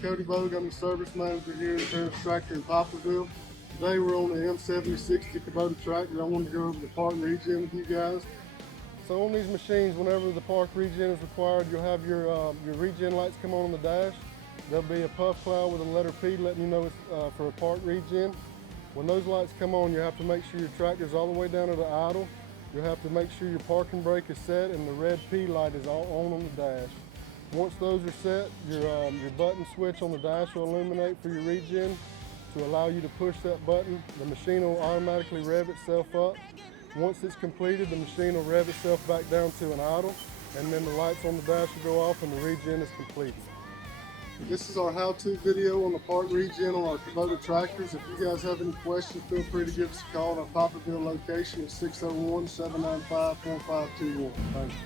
Cody, I'm the service manager here at Kubota Tractor in Poplarville. Today we're on the M7060 Kubota Tractor. I wanted to go over the park regen with you guys. So on these machines, whenever the park regen is required, you'll have your regen lights come on the dash. There'll be a puff cloud with a letter P letting you know it's for a park regen. When those lights come on, you have to make sure your tractor's all the way down to the idle. You'll have to make sure your parking brake is set and the red P light is all on the dash. Once those are set, your button switch on the dash will illuminate for your regen to allow you to push that button. The machine will automatically rev itself up. Once it's completed, the machine will rev itself back down to an idle, and then the lights on the dash will go off and the regen is completed. This is our how-to video on the park regen on our Kubota tractors. If you guys have any questions, feel free to give us a call at our Poplarville location at 601-795-4521. Thank you.